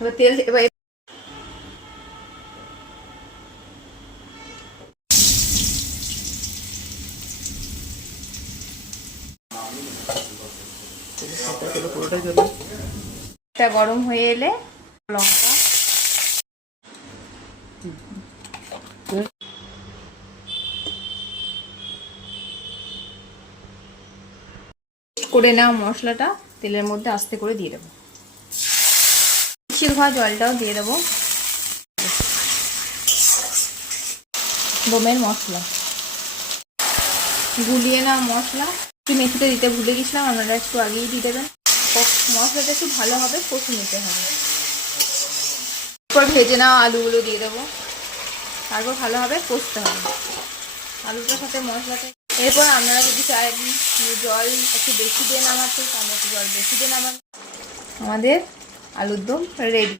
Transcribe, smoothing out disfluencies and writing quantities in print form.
এবার তেল এবার গরম হয়ে এলে লঙ্কা করে নেওয়া মশলাটা তেলের মধ্যে আস্তে করে দিয়ে দেবো। মিষ্টির ঘা জলটাও দিয়ে দেবো। বোমের মশলা গুলিয়ে নেওয়া মশলা একটু মেথিতে দিতে ভুলে গেছিলাম, আপনারা একটু আগেই দিয়ে দেবেন। মশলাটা একটু ভালোভাবে কষে নিতে হবে। এরপর ভেজে নেওয়া আলুগুলো দিয়ে দেবো, তারপর ভালোভাবে কষতে হবে আলুটার সাথে মশলাটা। এরপর আপনারা যদি চান জল একটু বেশি দিয়ে নামাতে তাহলে একটু জল বেশি দিয়ে নামান। আমাদের আলুর দম রেডি।